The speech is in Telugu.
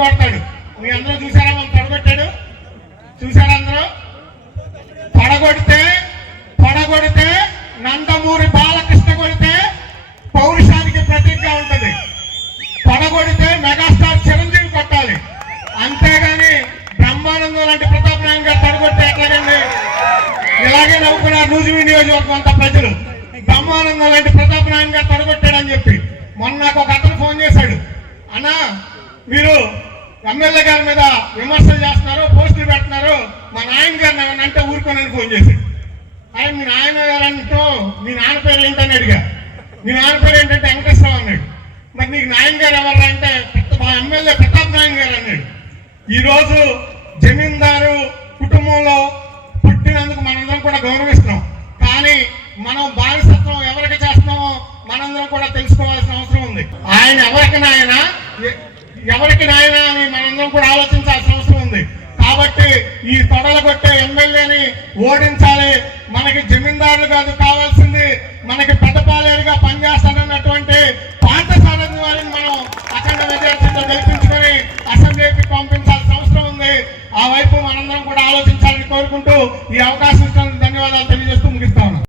పడగొడతాడు. మీ అందరూ చూసారా మనం పడగొట్టాడు? చూసారా అందరూ? పడగొడితే నందమూరి బాలకృష్ణ కొడితే పౌరుషానికి ప్రతీకగా ఉంటది. పడగొడితే మెగాస్టార్ చిరంజీవి కొట్టాలి. అంతేగాని బ్రహ్మానందం లాంటి ప్రతాప్ నారాయణ గారు పడగొట్టే ఎట్లాగండి? ఇలాగే నవ్వుకున్నారు నూజివీడు నియోజకవర్గం అంతా ప్రజలు. బ్రహ్మానందం లాంటి ప్రతాప్ నారాయణ గారు పడగొట్టాడని చెప్పి మొన్న నాకు ఒక అతను ఫోన్ చేశాడు, అన్నా మీరు ఎమ్మెల్యే గారి మీద విమర్శలు చేస్తున్నారు, పోస్టులు పెడుతున్నారు, మా నాయన గారిని ఏమన్నా అంటే ఊరుకోనని ఫోన్ చేశాడు. ఆయన మీ నాయన గారు అంటూ మీ నాన్న పేరు ఏంటని అడిగా. మీ నాన్న పేరు ఏంటంటే వెంకటేశ్వరరావు అన్నాడు. మరి నీకు నాయన గారు ఎవరు అంటే మా ఎమ్మెల్యే ప్రతాప్ నారాయణ గారు అన్నాడు. ఈరోజు జమీందారు కుటుంబంలో పుట్టినందుకు మనందరం కూడా గౌరవిస్తున్నాం. కానీ మనం బానిసత్వం ఎవరికి చేస్తున్నామో మనందరం కూడా తెలుసుకోవాల్సిన అవసరం ఉంది. ఆయన ఎవరికి నాయన అని మనందరం కూడా ఆలోచించాల్సిన అవసరం ఉంది. కాబట్టి ఈ తొడలు కొట్టే ఎమ్మెల్యేని ఓడించాలి. మనకి జమీందారులు కాదు కావాల్సింది, మనకి పెద్దపాలేరుగా పనిచేస్తానన్నటువంటి పాఠశాలని వారిని మనం అఖండ మెజారిటీతో గెలిపించుకొని అసెంబ్లీకి పంపించాల్సిన అవసరం ఉంది. ఆ వైపు మనందరం కూడా ఆలోచించాలని కోరుకుంటూ ఈ అవకాశం ఇచ్చినందుకు ధన్యవాదాలు తెలియజేస్తూ ముగిస్తా ఉన్నాం.